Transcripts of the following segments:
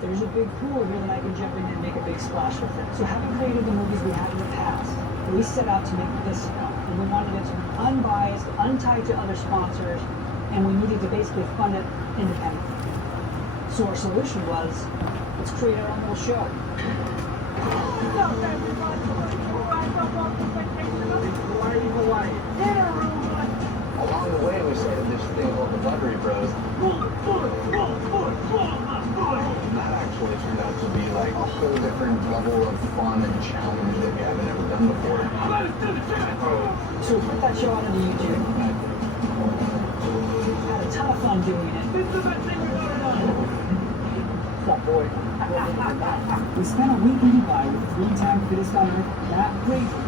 There's a big pool here that I can jump in and make a big splash with it. So having created the movies we had in the past, we set out to make this film. And we wanted it to be unbiased, untied to other sponsors, and we needed to basically fund it independently. So our solution was, let's create our own little show. Along the way, we started this thing called the Buttery Bros. That actually turned out to be like a whole different level of fun and challenge that we haven't ever done before. So we put that show out on YouTube. Had a ton of fun doing it. This is the best thing we've ever done. Oh boy. We spent a week in Dubai with the three-time fittest on earth, Matt Fraser.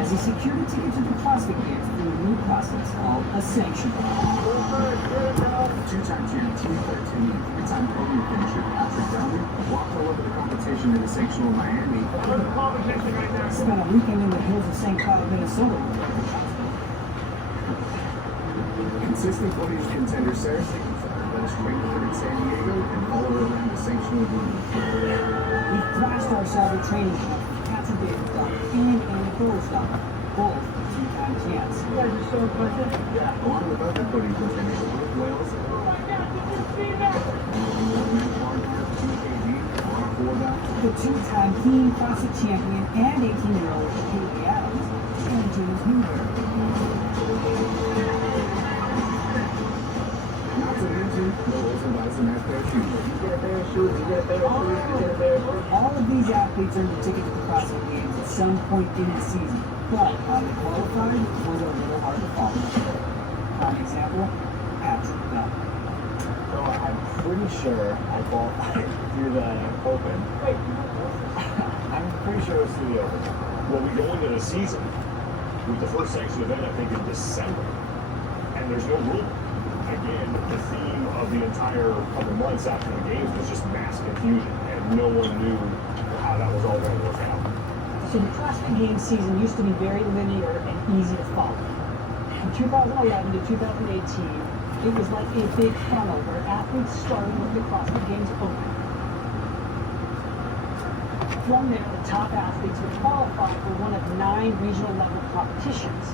As he secured a ticket to the CrossFit Games through a new process called a sanction. Two-time champ, Team 13, three-time podium finisher Patrick Downey walked all over the competition in the sanctional Miami. Spent a weekend in the hills of St. Cloud, Minnesota. Consistent podium contender Sarah Siggenfeld led us train her in San Diego and follow her around the sanctional room. We thrashed ourselves at training camp. Patrick Davis and Andy Thorstad, both two-time champs. You guys are so impressive. Yeah, along with other podium contenders, Luke Wales, the two-time Team CrossFit champion and 18-year-old Katie Adams, and James Newberg. Not to mention, no Wilson buys a nice pair of shoes. You get a pair of shoes, you get a pair of shoes, you get a pair of shoes. All of these athletes earned a ticket to the CrossFit Games at some point in the season, but how they qualified was a little hard to follow. Prime example, Patrick Bell. So I'm pretty sure I qualified through the Open. Wait, I'm pretty sure it was through the Open. Well, we go into the season with the first sanctioned event, I think, in December, and there's no rule. Again, the theme of the entire couple months after the games was just mass confusion, and no one knew how that was all going to work out. So the CrossFit Games season used to be very linear and easy to follow. From 2011 to 2018, it was like a big funnel where athletes started with the CrossFit Games Open. From there, the top athletes would qualify for one of 9 regional level competitions.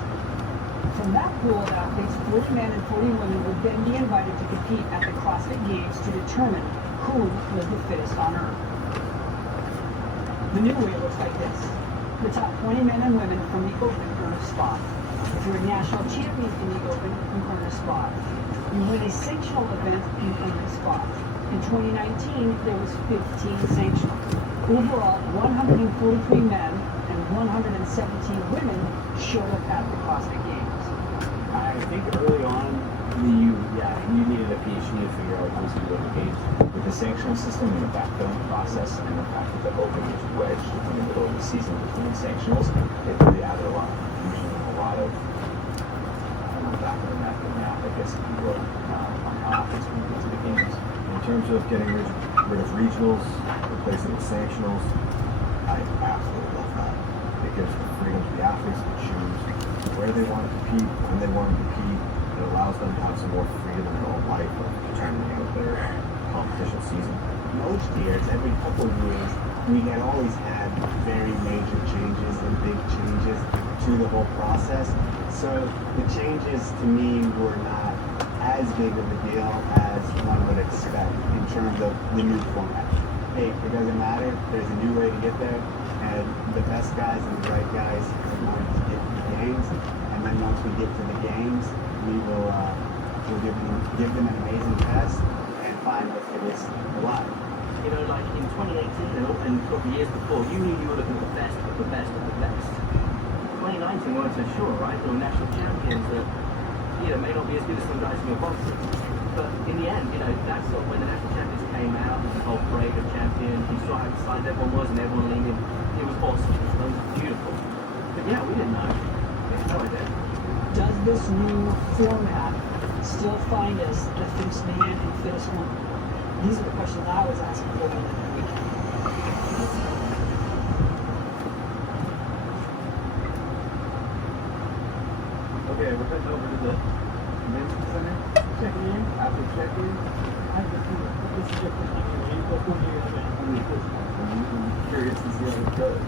From that pool of athletes, 40 men and 40 women would then be invited to compete at the CrossFit Games to determine who was the fittest on earth. The new way looks like this. The top 20 men and women from the Open earn a spot. If you're a national champion in the Open, you earn a spot. You win a sanctional event, you earn a spot. In 2019, there was 15 sanctionals. Overall, 143 men and 117 women showed up at the CrossFit Games. I think early on, you needed a PhD to figure out who's going to go to the games. With the sanctional system and the backfilling process, and the fact that the Open was wedged in the middle of the season between sanctionals, it really added a lot of confusion and a lot of background math, I guess, if you will, on how athletes can get to the games. In terms of getting rid of regionals, replacing the sanctionals, I absolutely love that. It gives the freedom to the athletes to choose where they want to compete, when they want to compete. It allows them to have some more freedom in their own life of determining out their competition season. Most years, every couple of years, we had always had very major changes and big changes to the whole process. So the changes to me were not as big of a deal as one would expect in terms of the new format. Hey, it doesn't matter. There's a new way to get there, and the best guys and the right guys are going to get to the games. And then once we get to the games, we will we'll give them an amazing test and find the fittest alive. You know, like in 2018 and a couple of years before, you knew you were looking at the best of the best of the best. 2019 weren't so sure, right? There were national champions that, may not be as good as some guys in your boxing. But in the end, that's sort of when the national champions came out, the whole parade of champions, you saw how excited everyone was and everyone leaned in. It was awesome. It was beautiful. But yeah, we didn't know. We had no idea. Does this new format still find us the fittest man and fittest woman? These are the questions I was asking for the weekend. Okay, we're heading over to the convention center. Checking in, after check-in. This is your I'm curious to see how it goes.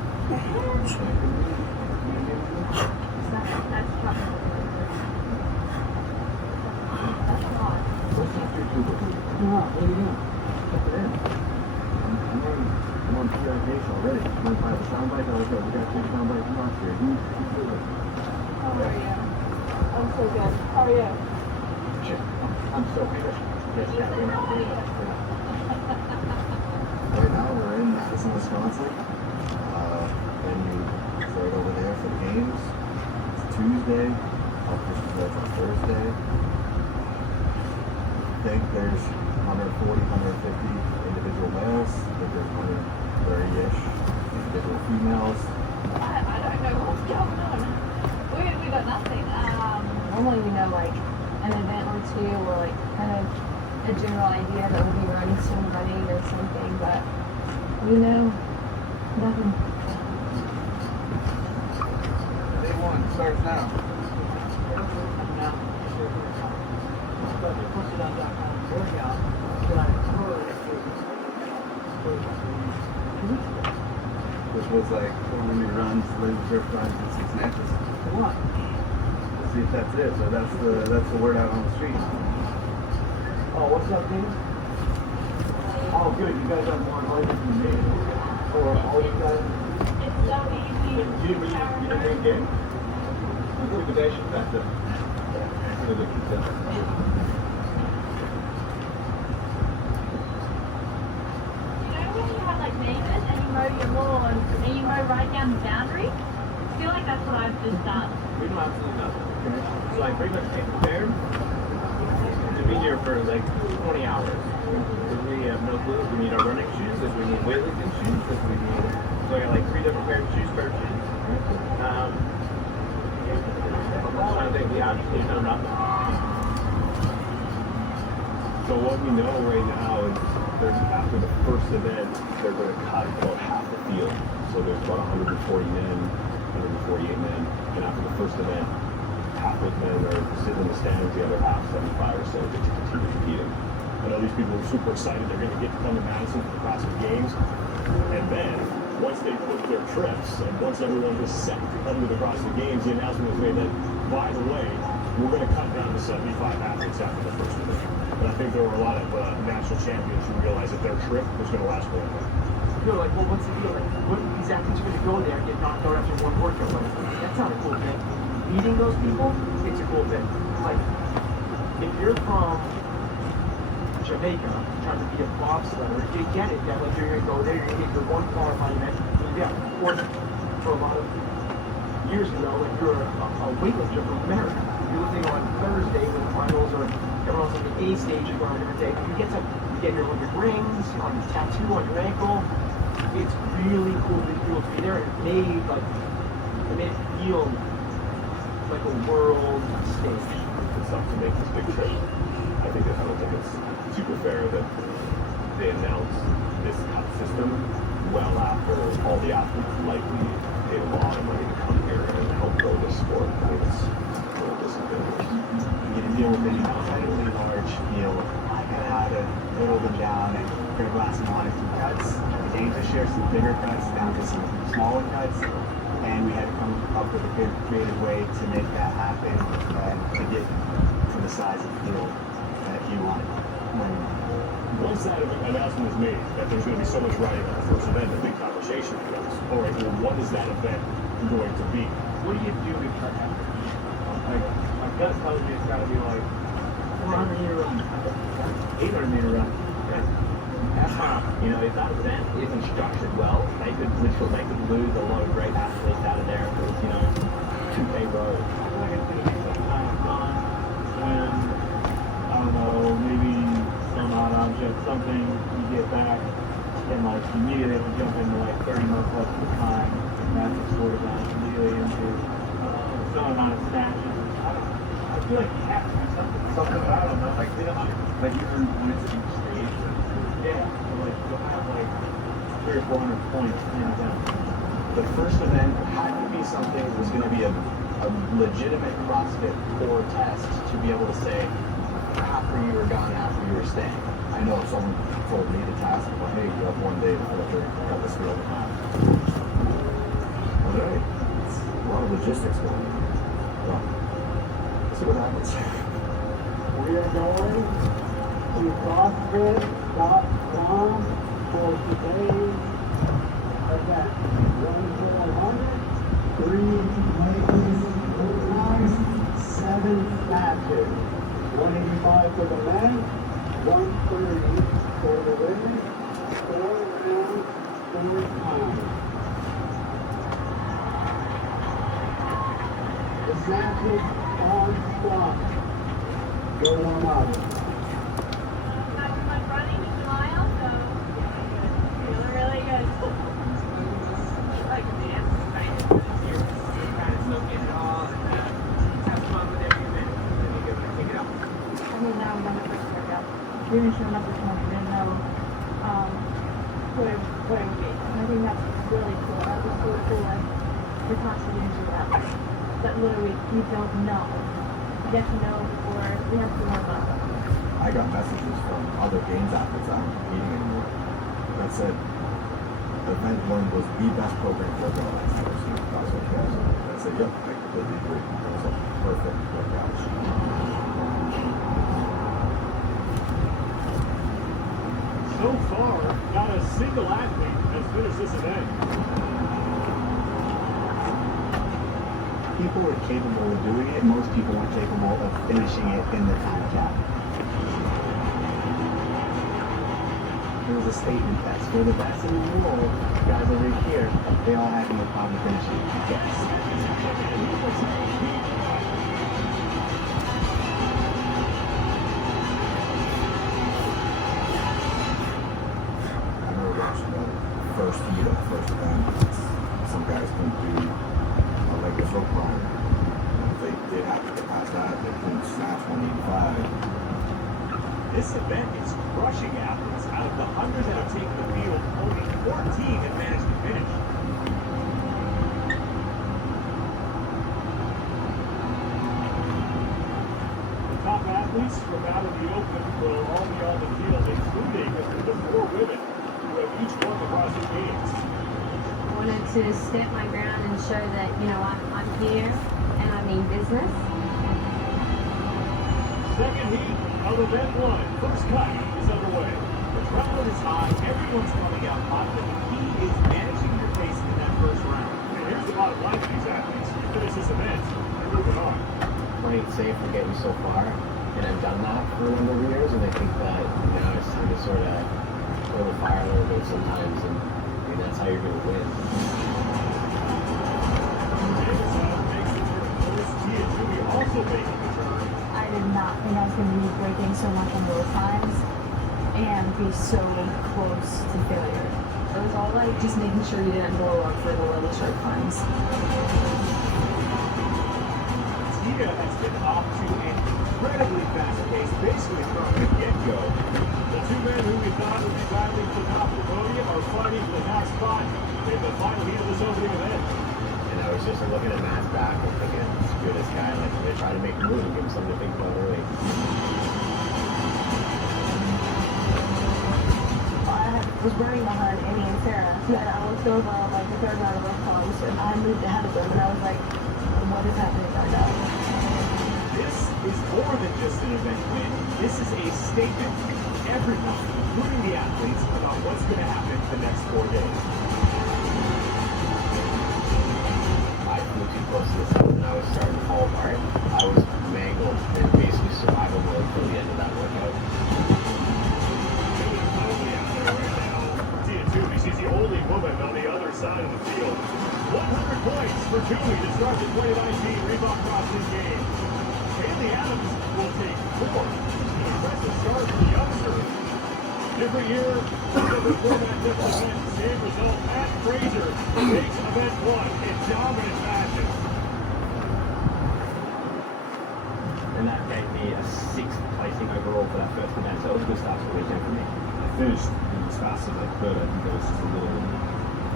What's up your tuba? What are you doing? Put it in. I'm on PRPH already. You want to buy the soundbite? Oh, okay, we got 2 soundbites in box here. How are you? I'm so good. How are you? Shit, I'm so pissed. Yes, yeah, right now we're in Madison, Wisconsin. Venue is right over there for the games. It's Tuesday. Our Christmas starts on Thursday. I think there's 140, 150 individual males. I think there's 130-ish individual females. I don't know what's going on. We got nothing. Normally we know like an event or two or like kind of a general idea that we'll be running swim running or something, but we know nothing. Day 1 starts now. Which was like 400 runs, laser surf runs, and 6 snatches. What? See if that's it, but that's the word out on the street. Oh, what's up, dude? Oh, good. You guys have more lasers than me. Or all you guys. It's so easy. Do you bring game? Intimidation factor. You know when you have like neighbors and you mow your lawn and you mow right down the boundary? I feel like that's what I've just done. We do absolutely nothing. So I pretty much came prepared to be here for like 20 hours. Because we have no clue if we need our running shoes, if we need weightlifting shoes, if we need. So I got like 3 different pairs of shoes, I'm trying to think, we absolutely know nothing. So what we know right now is there's after the first event, they're going to cut about half the field. So there's about 140 men, 148 men, and after the first event, half those men are sitting in the stands, the other half, 75 or so, to continue competing. I know these people are super excited. They're going to get to come to Madison for the CrossFit Games, and then once they book their trips and once everyone is set to come to the CrossFit Games, the announcement was made that, by the way, we're going to cut down to 75 athletes after the first event. But I think there were a lot of national champions who realized that their trip was going to last for a while. You're like, well, what's the deal? Like, what, these athletes are going to go there and get knocked out after one workout. Like, that's not a cool thing. Meeting those people, it's a cool thing. Like, if you're from Jamaica trying to be a bobsledder, you get it that like you're going to go there, you're going to get your one qualifying event. Yeah, or for a lot of years ago, like you're a weightlifter from America. You're looking on Thursday when the finals are everyone's on the A stage or on a different day. You get your Olympic rings, on your tattoo on your ankle. It's really cool to be there. It made it feel like a world stage. It's tough to make this big trip. I don't think it's super fair that they announced this cut system well after all the athletes likely paid a lot of money to come here and help grow this sport. I think it's a little disadvantage. You get to deal with an incredibly large field and how to whittle them down and put a glass of wine through cuts. We aimed to share some bigger cuts down to some smaller cuts, and we had to come up with a good creative way to make that happen and to get to the size of the field that you want. Once that announcement is made that there's going to be so much riding on the first event, the big conversation becomes, all right, well, what is that event going to be? What do you do to cut after? Like, my gut tells me it's got to be like 400-meter run, 800-meter run. That's not, if that event isn't structured well, they could lose a lot of great athletes out of there because, two pay road. I feel like it's going to be some kind of fun when, I don't know, maybe some odd object, something you get back, and like immediately we jump into like 30 more plus the time, and that's the sort of immediately into some amount of snatches. I feel like you have to do something, I don't know, like you earn points at each stage. Yeah, so like you'll have like 300 or 400 points in them. The first event had to be something that was going to be a legitimate CrossFit core test to be able to say, after you were gone, after you were staying. I know if someone told me the task, well, hey, you have 1 day to cut this field in half. All right. It's a lot of logistics going on. Well, let's see what happens. We are going to CrossFit.com for today's event. 1 0 100, 3 times, 7 matches. 185 for the men, 130 for the women, 4 rounds, 4 times. The snatches on spot. Go warm up. Not too much running in July also. Feeling really good. Like the dance is nice for this year. You kind of soak in it all and have fun with every minute. And then you go and pick it up. I mean, now I'm gonna first workout. We didn't show up this morning, didn't know what it would be. And I think that's really cool. That was really cool. Like, we're constantly doing that. That literally we don't know. We get to know before we have to warm up. I got messages from other games athletes that aren't competing anymore that said event 1 was the best program workout I've ever seen in CrossFit Games. I said, yep, I completely agree. It was a perfect workout. So far, not a single athlete has finished this event. People were capable of doing it. Most people weren't capable of finishing it in the time cap. It was a statement test. We're the best in the world. Guys over here, they all had no problem finishing. Yes. I remember watching the first heat of the first event. Some guys couldn't do a legless rope climb. They did have to get past that. They couldn't snatch 185. This event is crushing athletes. Out of the hundreds that have taken the field, only 14 have managed to finish. The top athletes from out of the open will all be on the field, including the 4 women who have each won the CrossFit Games. I wanted to stamp my ground and show that, you know, I'm here and I mean business. Second heat of event 1. First cut is underway. The adrenaline is high. Everyone's coming out hot, but the key is managing your pace in that first round. And here's the bottom line for these athletes. You finish this event, you're moving on. Playing it safe will get you so far, and I've done that for a number of years, and I think that now it's time to sort of throw the fire a little bit sometimes, and that's how you're going to win. Also making the turn. I did not think I was going to be breaking so much on both times and be so close to failure. It was all like just making sure you didn't blow up for the little short climbs. Tia has been off to an incredibly fast pace, basically from the get-go. The 2 men who we thought would be battling for the top of the podium are fighting for the top spot in the final heat of this opening event. And I was just looking at Matt's back and thinking, screw this guy, like, I'm going to try to make a move and give him something to think about early. Was running behind Amy and Sarah. And I looked over like the third round of rough clubs and I moved ahead of them and I was like, what is happening right now? This is more than just an event win. This is a statement to everyone, including the athletes, about what's going to happen the next 4 days. I flew too close to the sun and I was starting to fall apart. I was mangled in basically survival mode till the end of that workout. She's the only woman on the other side of the field. 100 points for Julie to start the 2019 Reebok CrossFit Games. Haley Adams will take 4. An impressive start for the youngster. Different year, different format, different event, same result. Matt Fraser takes event 1 in dominant fashion. And that gave me a 6th placing overall for that first event, so it was a good start to the weekend for me. I finished as fast as I could. I think I was just a little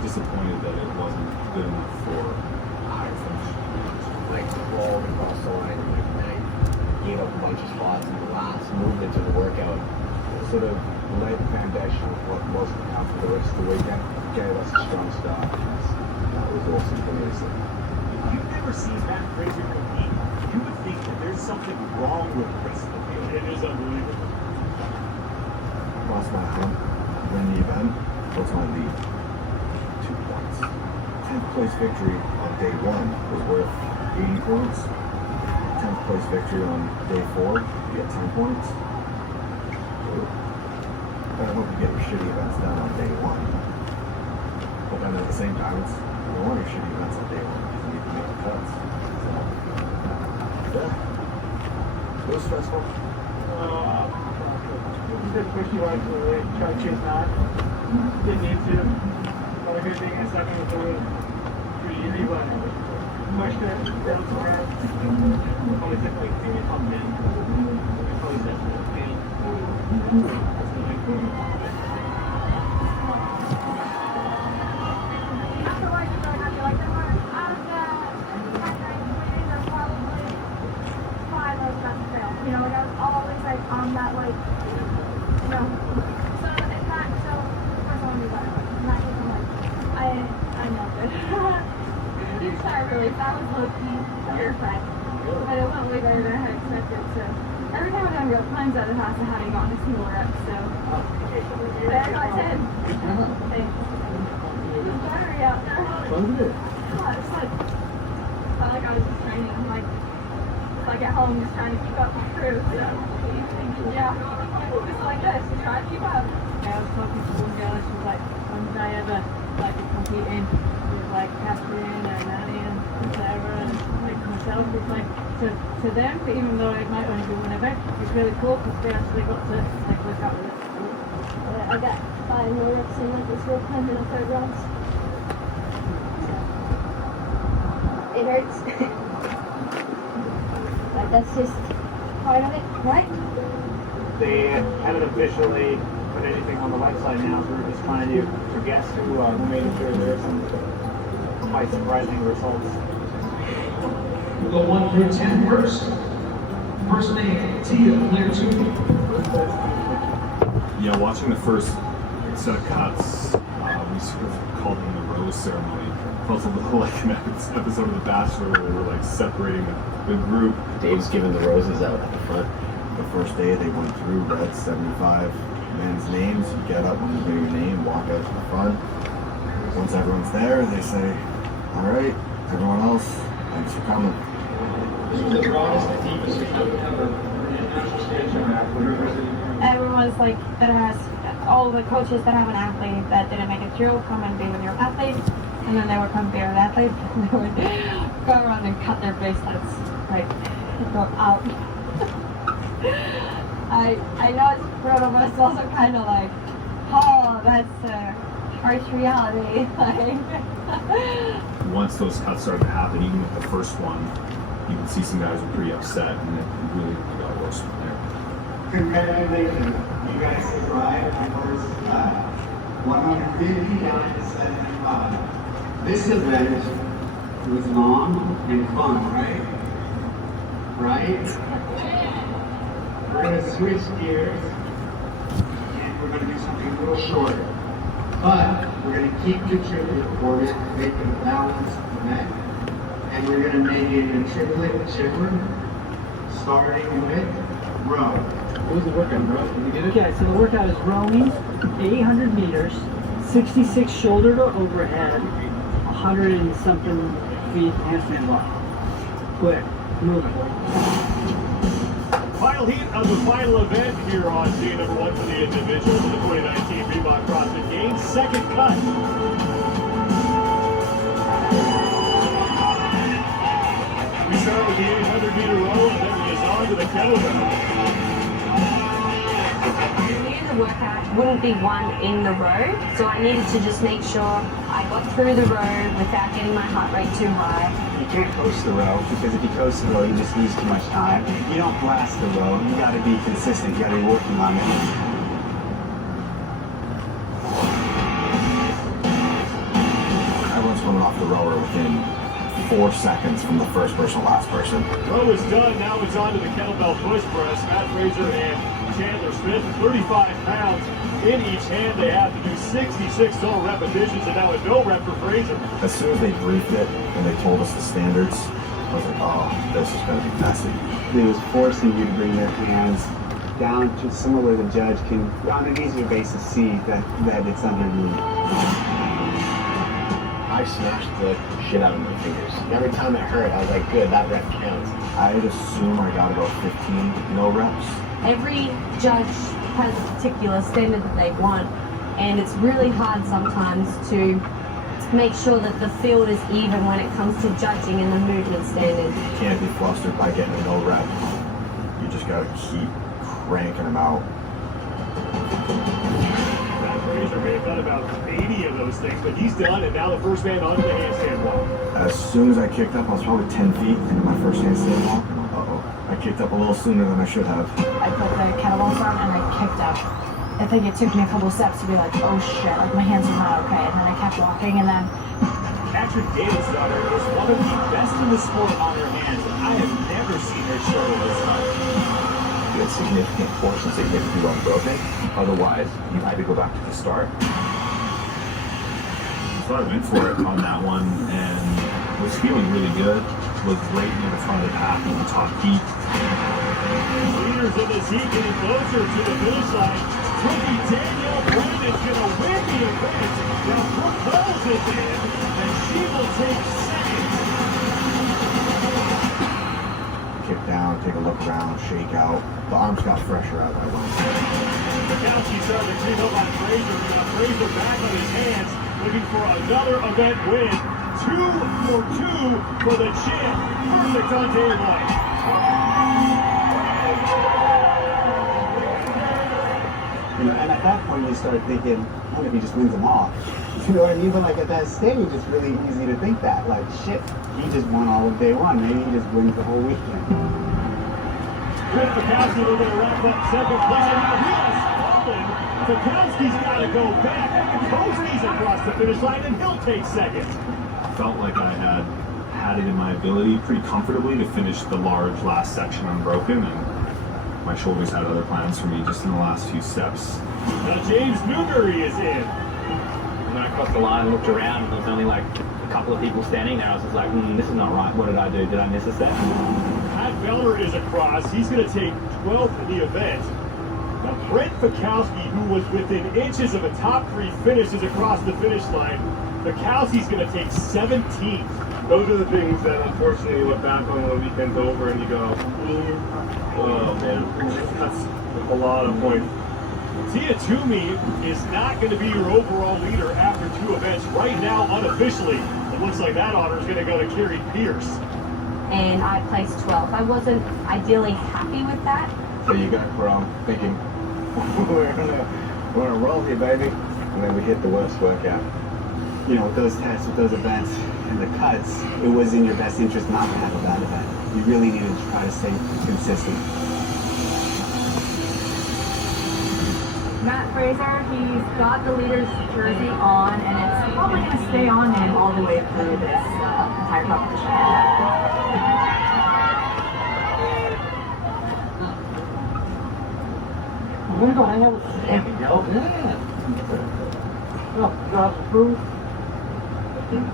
disappointed that it wasn't good enough for a higher finish. Like crawled across the line in like 9. gave up a bunch of spots in the last movement of the workout. Sort of laid the foundation of what was to come for the rest of the weekend. Gave us a strong start. That was awesome for me to see. You've never seen Matt Fraser compete. You would think that there's something wrong with the rest of the field. It is unbelievable. Lost my hump, win the event. What's my lead? 2 points. 10th place victory on day 1 was worth 80 points. 10th place victory on day 4, you get 10 points. But I hope you get your shitty events done on day 1. But then at the same time, it's you don't want your shitty events on day 1 because you need to make the cuts. So, yeah. It was stressful. Especially like the coaches not didn't need to. Like I think it's like it was pretty easy, but much that was hard. Probably took like 3 minutes on men. Probably that's the pain. That's the big thing. Afterwards, you're going to be like, out of the 10 nights win, there's probably 5 I was about to fail. You know, like I was always like on that like, you know, so it's not so first one is better, but not even like I know it. You start really that was low key terrifying. But it went way better than I had expected, so every time I go climbs out of the house I haven't gotten a single rep, so there I got 10. Thanks. Battery out there. It's like felt like I was just training. I'm like at home just trying to keep up with crew. So yeah, just like this, just trying to keep up. I was talking to one girl, she was like, when did I ever like be competing with like Catherine and Annie and Sarah and like myself? It's like to them, even though it might only be one event, it's really cool because they actually got to like work out with it. I got 5 more reps in like this real time in the 3rd round. It hurts. But that's just part of it, right? They haven't officially put anything on the website now, so we're just trying to guess who made it through. There are some quite surprising results. We'll go 1 through 10 first. First name, Tia, player 2. Yeah, watching the first set of cuts, we sort of called them the rose ceremony. Felt a little like an episode of The Bachelor where they were like separating the group. Dave's giving the roses out at the front. The first day they went through, read 75 men's names. You get up when you hear your name, walk out to the front. Once everyone's there, they say, all right, everyone else, thanks for coming. The broadest, the deepest you can ever in a national stage or an Everyone's like that has all the coaches that have an athlete that didn't make it through come and be with your athlete, and then they would come be with an athlete and they would go around and cut their bracelets, like go out. I know it's brutal, but it's also kind of like, oh, that's harsh reality. Like, Once those cuts started to happen, even with the first one, you could see some guys were pretty upset, and it really got worse from there. Congratulations, you guys survived the first 150 down to 75. This event was long and fun, right? Right? We're going to switch gears and we're going to do something a little shorter. But we're going to keep contributing for it, make it a balanced event. And we're going to make it a triplet chipper, starting with row. What was the workout, bro? Did you get it? Yeah, so the workout is rowing, 800 meters, 66 shoulder to overhead, 100 and something feet handstand walk. Quick, moving. Final heat of the final event here on day number 1 for the individuals of the 2019 Reebok CrossFit Games. Second cut. We start with the 800-meter row, and then we is on to the kettlebell. I knew the workout wouldn't be one in the row, so I needed to just make sure I got through the row without getting my heart rate too high. You can't coast the row, because if you coast the row, you just lose too much time. You don't blast the row. You got to be consistent. You got to be working on it. Everyone's coming off the rower within 4 4 seconds from the first person to last person. Row is done. Now it's on to the kettlebell push press. Matt Fraser and Chandler Smith, 35 pounds in each hand. They have to do 66 total repetitions, and now a no rep for Fraser. As soon as they briefed it and they told us the standards, I was like, oh, this is going to be messy. It was forcing you to bring your hands down to somewhere where the judge can, on an easier basis, see that it's underneath. I smashed the shit out of my fingers. Every time it hurt, I was like, good, that rep counts. I'd assume I got about 15 no reps. Every judge has a particular standard that they want, and it's really hard sometimes to make sure that the field is even when it comes to judging and the movement standard. You can't be flustered by getting a no rep. You just got to keep cranking them out. Matt Fraser may have done about 80 of those things, but he's done, and now the first man onto the handstand wall. As soon as I kicked up, I was probably 10 feet into my first handstand walk. I kicked up a little sooner than I should have. I put the kettlebells on and I kicked up. I think it took me a couple steps to be like, oh shit, like my hands are not okay. And then I kept walking and then... Katrin David's daughter is one of the best in the sport on her hands, and I have never seen her struggle this much. You had significant portions that you had to do unbroken, otherwise you had to go back to the start. So I went for it on that one and was feeling really good. Was right near the front of the pack in the top heat. Leaders of this heat getting closer to the finish line. Rookie Danielle Brandon's going to win the event. Now Brooke Bowles is in, and she will take second. Kick down, take a look around, shake out. The arms got fresher as I went. Mikowski started to creep up on Fraser. Now Fraser back on his hands, looking for another event win. 2 for 2 for the champ. Perfect on day one. You know, and at that point you start thinking, what if he just wins them all? You know what I mean? But like at that stage, it's really easy to think that. Like, shit, he just won all of day one. Maybe he just wins the whole weekend. Chris Mikowski, we're going to wrap up second place. And now he has fallen. Mikowski's got to go back. Cozy's across the finish line, and he'll take second. Felt like I had it in my ability pretty comfortably to finish the large last section unbroken, and my shoulders had other plans for me just in the last few steps. Now James Newberry is in. When I crossed the line and looked around, and there was only like a couple of people standing there, I was just like, this is not right. What did I do? Did I miss a step? Pat Beller is across. He's going to take 12th in the event. Now Brent Fikowski, who was within inches of a top 3 finish, is across the finish line. Fikowski's going to take 17th. Those are the things that unfortunately you look back on when the weekend's over and you go, oh man, that's a lot of points. Tia Toomey is not going to be your overall leader after 2 events. Right now, unofficially, it looks like that honor is going to go to Carrie Pierce. And I placed 12th. I wasn't ideally happy with that. So you got where I'm thinking, we're gonna roll here, baby. And then we hit the worst workout. You know, with those tests, with those events, and the cuts, it was in your best interest not to have a bad event. You really needed to try to stay consistent. Matt Fraser, he's got the leader's jersey on, and it's probably going to stay on him all the way through this entire competition. I'm gonna go hang out with There we go. Well, got through.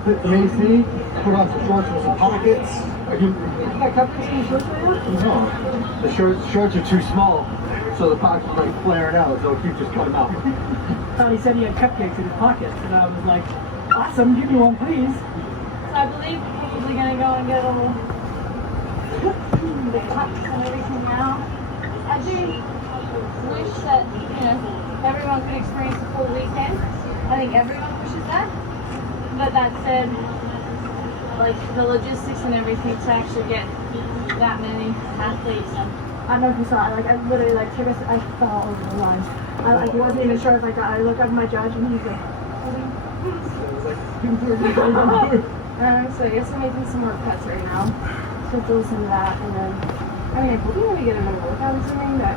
Fit the AC, put on some shorts with some pockets. you got cupcakes in your shirt right now? No, the shorts are too small, so the pockets are like flaring out, so keep just cutting out. I thought he said he had cupcakes in his pockets, and I was like, awesome, give me one, please. So I believe we're probably gonna go and get all the cups and everything now. I do wish that, everyone could experience the full weekend. I think everyone wishes that. But that said, like the logistics and everything to actually get that many athletes. I don't know if you saw it, I literally took us, I fell over the line. I wasn't even sure if I looked up at my judge and he's like, so I guess I'm making some more cuts right now. So to listen to that, and then, I hope we maybe get another workout or something, but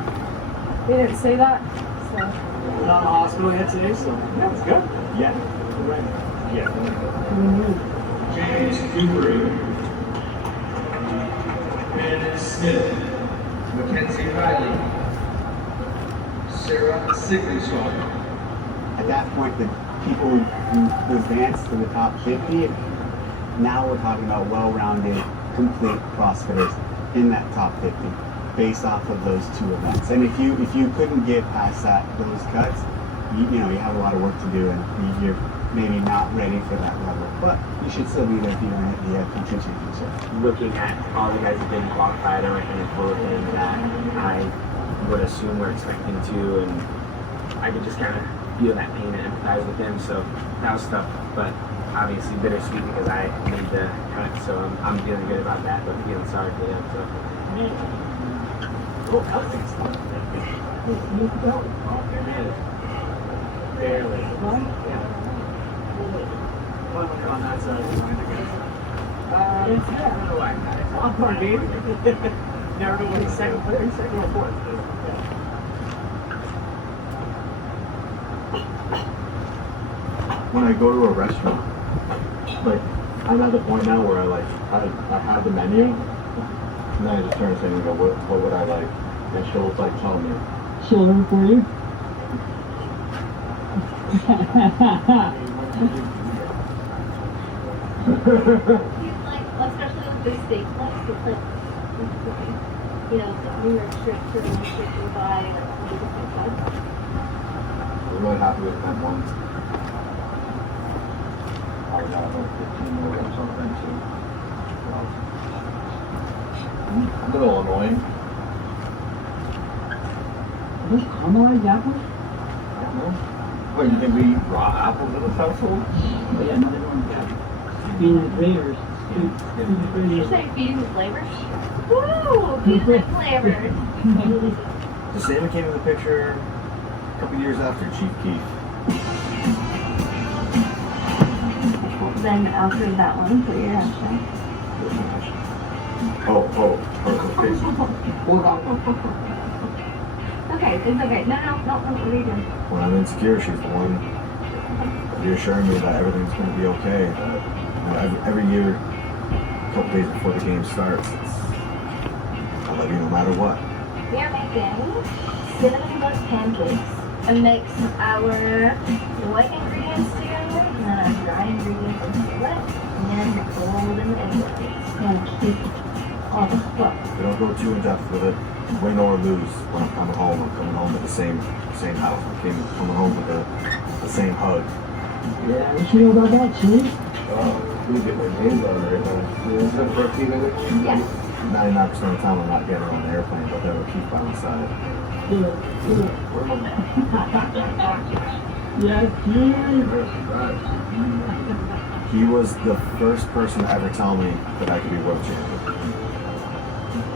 they didn't say that, so. We're not in the hospital yet today, so yeah, it's good. Yeah, right. Yeah. James Dewberry, Ben Smith, Mackenzie Riley, Sarah Sigmundsson. At that point, the people who advanced to the top 50, now we're talking about well-rounded, complete CrossFitters in that top 50 based off of those two events. And if you couldn't get past those cuts, you know you have a lot of work to do, and you're maybe not ready for that level. But you should still be there if you want to hit the country championship. Looking at all the guys that didn't qualify, I don't think it's anything that I would assume we're expecting to, and I could just kind of feel that pain and empathize with them. So that was tough, but obviously bittersweet because I made the cut, so I'm feeling good about that, but feeling sorry for them. So. Barely. Yeah. One on that side. I don't know why. It's a long part, baby. Never know when he's second or fourth. When I go to a restaurant, like I'm at the point now where I have the menu, and then I just turn to Sandy and go, what would I like? And she'll like tell me. She'll order for you? Especially with big steak, it's like, you know, the New York strip for the strip you buy like all the different cuts. I'm really happy with that one. I would have like 15 more or something too. A little annoying. Are those caramelized apples? I don't know. What, you think we eat raw apples in this household? Oh yeah, no, they don't have peanut flavors. Did you say feeding the flavors? Woo! Feeding the flavors. The salmon came in the picture a couple years after Chief Keef. Then after that one, put your hashtag. Okay, it's okay. No, what are you doing? When I'm insecure, she's the one reassuring me that everything's going to be okay. That you know, every year, a couple days before the game starts, I love you no matter what. We are making cinnamon toast pancakes. And mix our wet ingredients together, and then our dry ingredients into wet, and then fold in the egg whites. And keep all the stuff. We don't go too in depth with it. Win or lose, when I'm coming home with the same house. Coming home with the same hug. Yeah, what you know about that, Chief? We get my hands on it right now. Is that for a few minutes? Yeah. 99% of the time I'm not getting her on the airplane, but that would keep by my side. Yes, He was the first person to ever tell me that I could be world champion.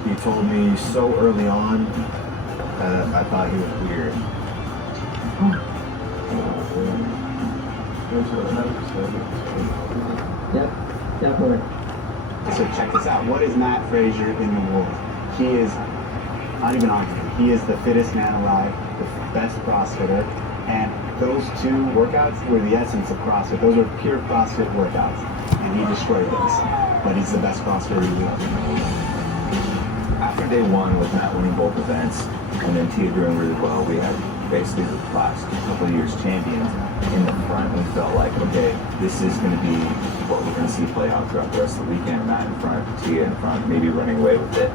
He told me so early on that I thought he was weird. Yep, definitely. So check this out. What is Matt Frazier in the world? He is, not even arguing, he is the fittest man alive, the best CrossFitter, and those two workouts were the essence of CrossFit. Those were pure CrossFit workouts, and he destroyed those. But he's the best CrossFitter we know. After day one with Matt winning both events and then Tia doing really well, we had basically the last couple of years champions in the front. We felt like, okay, this is going to be what we're going to see play out throughout the rest of the weekend. Matt in front, Tia in front, maybe running away with it.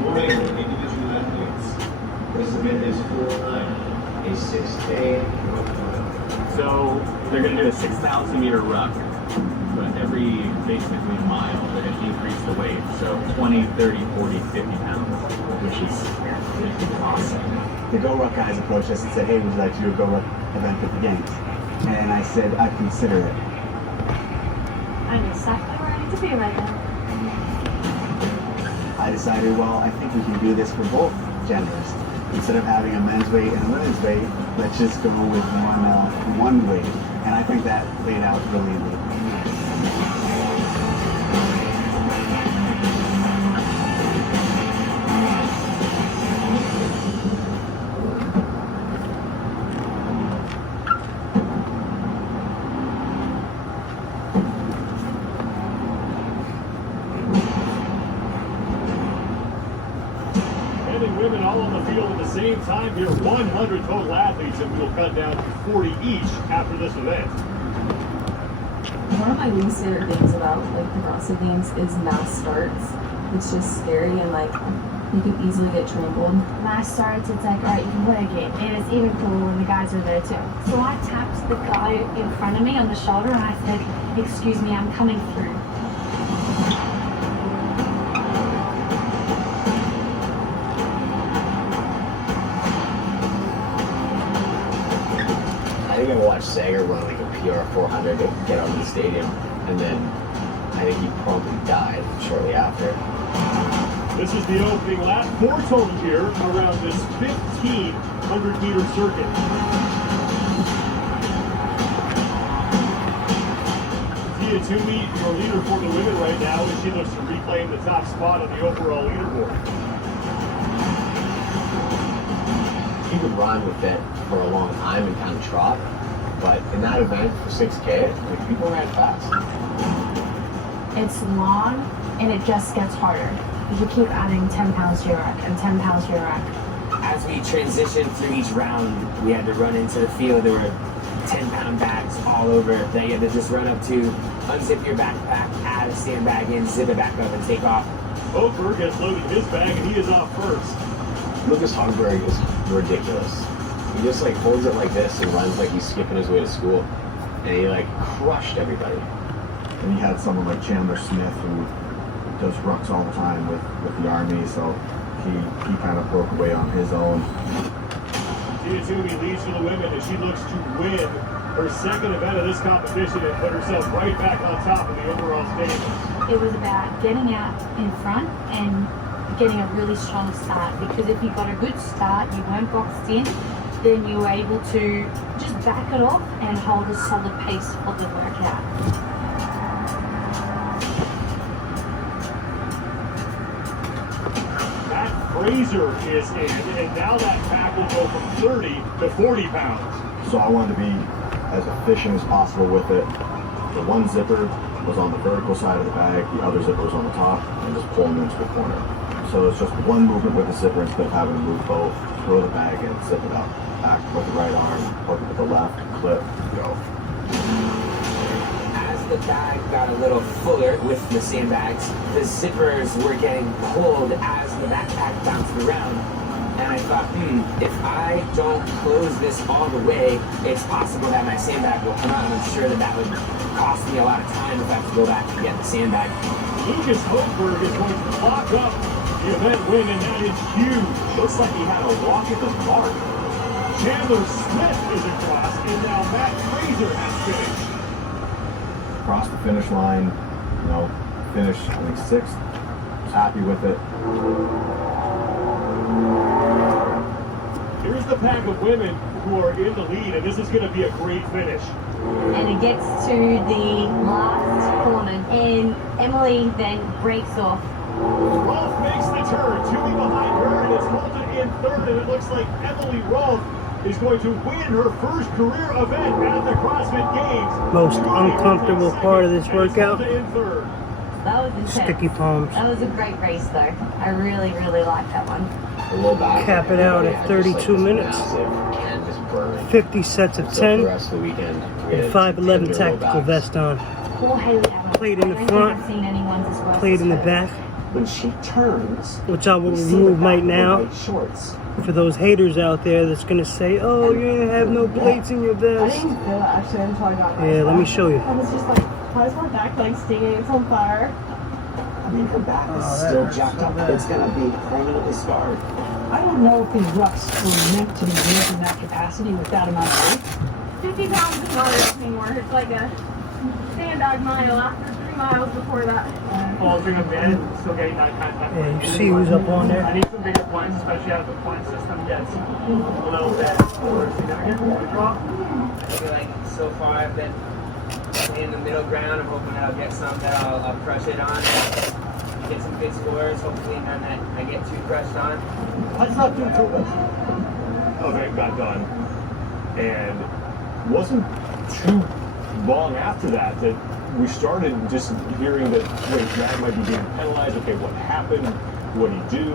Morning, individual athletes. This event is full-time, a 6K. So they're going to do a 6,000 meter ruck, but every basically mile they're going to increase the weight. So 20, 30, 40, 50 pounds, which is awesome. The Go Ruck guys approached us and said, hey, would you like to do a Go Ruck event at the games? And I said, I'd consider it. I'm exactly where I need to be right now. I decided, well, I think we can do this for both genders. Instead of having a men's weight and a women's weight, let's just go with one weight. And I think that played out really well. time here, 100 total athletes, and we will cut down to 40 each after this event. One of my least favorite things about like the CrossFit Games is mass starts. It's just scary and like you can easily get trampled. Mass starts, it's like, alright, you can play a game. And it's even cooler when the guys are there too. So I tapped the guy in front of me on the shoulder and I said, excuse me, I'm coming through. I think I watched Sager run like a PR 400 to get out of the stadium, and then I think he probably died shortly after. This is the opening lap, 4 total here around this 1,500-meter circuit. Tia Toomey, your leader for the women right now, as she looks to reclaim the top spot on the overall leaderboard. He could run with it for a long time and kind of trot, but in that event for 6K, like, people ran fast. It's long and it just gets harder. You keep adding 10 pounds to your rack and 10 pounds to your rack. As we transitioned through each round, we had to run into the field. There were 10-pound bags all over that you had to just run up to, unzip your backpack, add a sandbag in, zip it back up, and take off. Oberg has loaded his bag and he is off first. Lucas Hogberg is ridiculous. He just like holds it like this and runs like he's skipping his way to school. And he like crushed everybody. And he had someone like Chandler Smith who does rucks all the time with the Army, so he kind of broke away on his own. Tia Toomey leads to the women as she looks to win her second event of this competition and put herself right back on top of the overall standings. It was about getting out in front and getting a really strong start, because if you got a good start, you weren't boxed in, then you were able to just back it off and hold a solid pace for the workout. Matt Fraser is in, and now that pack will go from 30 to 40 pounds. So I wanted to be as efficient as possible with it. The one zipper was on the vertical side of the bag, the other zipper was on the top, and just pull them into the corner. So it's just one movement with the zipper instead of having to move both. Throw the bag in, zip it up, back with the right arm, hook it with the left, clip, go. As the bag got a little fuller with the sandbags, the zippers were getting pulled as the backpack bounced around. And I thought, if I don't close this all the way, it's possible that my sandbag will come out. And I'm sure that would cost me a lot of time if I have to go back and get the sandbag. Lucas Hogberg is going to lock up the event win, and that is huge. Looks like he had a walk at the park. Chandler Smith is across, and now Matt Fraser has finished. Across the finish line, finished, I think, 6th. Was happy with it. Here's the pack of women who are in the lead, and this is going to be a great finish. And it gets to the last corner, and Emily then breaks off. Rolfe makes the turn, Toomey behind her, and it's halted in 3rd, and it looks like Emily Rolfe is going to win her first career event at the CrossFit Games. Most uncomfortable part of this workout. That was intense. Sticky palms. That was a great race though. I really, really liked that one. Cap it out at 32 minutes. 50 sets of 10. And 511 tactical vest on. Poor Haley Allen. Plate in the I don't front. think I've seen anyone's as well. Plate in the back. When she turns, which I will remove right now. Shorts. For those haters out there that's going to say, oh, you didn't have no plates in your I vest. didn't feel it actually until I got my Yeah, let me back. show you. I was just like, why is my back like stinging? It's on fire. I mean, her back is still jacked up. It's going to be permanently scarred. I don't know if these rucks were meant to be used in that capacity with that amount of weight. 50 pounds is not enough anymore. It's like a sandbag mile after 3 miles before that. Altering a bit, still getting that kind of. Yeah, you see who's up on there. I need some bigger points, especially as the point system gets a little bit more significant to drop. I feel like so far I've been in the middle ground. I'm hoping that I'll get some that I'll crush it on. Get some good scores, hopefully none that I get too crushed on. Let's not do too much. Event got done, and wasn't too long after that we started just hearing that Matt might be being penalized. Okay, what happened? What did he do?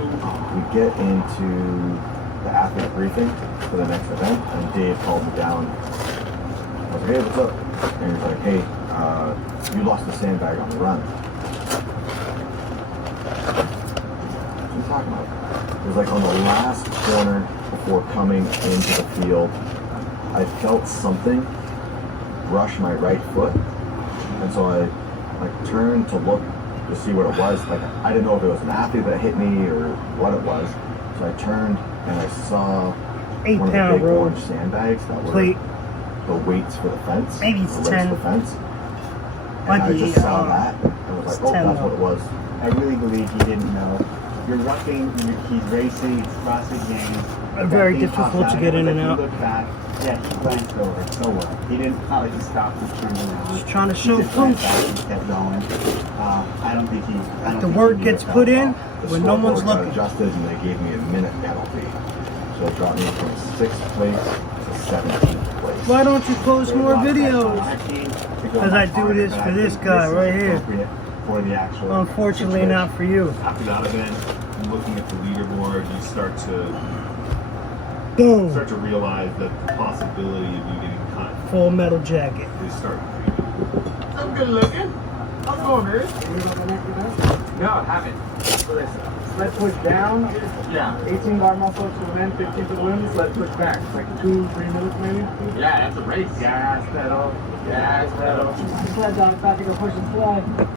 We get into the athlete briefing for the next event, and Dave called me down. I was like, hey, what's up? And he's like, hey, you lost the sandbag on the run. What are you talking about? It was like on the last corner before coming into the field, I felt something brush my right foot, and so I like turned to look to see what it was. Like I didn't know if it was an athlete that hit me or what it was. So I turned and I saw 8 one of the pound big roll orange sandbags that were plate. the weights for the fence. Maybe it's the 10. For the fence. Might And I be, just saw that and was like, oh, 10 that's though. what it was. I really believe he didn't know. You're roughing, he's racing, it's CrossFit Games. Very That thing difficult popped to out, get in like and he out. looked back, yeah, he glanced over, so what? He didn't, it's not like he stopped and turned around. Just trying to He show just glanced proof. back and kept going. I don't think he, I don't The think work he knew gets what put that in was. when no one's Scoreboard got looking. adjusted and they gave me a minute penalty. So it dropped me from 6th place to 17th place. Why don't you post There's a more lot of pressure on videos? our team to go Because I much do harder, this but for I this think guy is right here. appropriate for the actual Unfortunately, situation. not for you. After that event, looking at the leaderboard, you start Boom. to realize that the possibility of you getting cut Full metal jacket. is starting to creep. I'm good looking. How's it going, man? No, I haven't. So this sled push down. Yeah. 18 bar muscles for the men, 15 for the women. Sled push back. It's like 2-3 minutes maybe. Yeah, that's a race. Gas pedal. Gas pedal. Sled's on, about to go push the sled.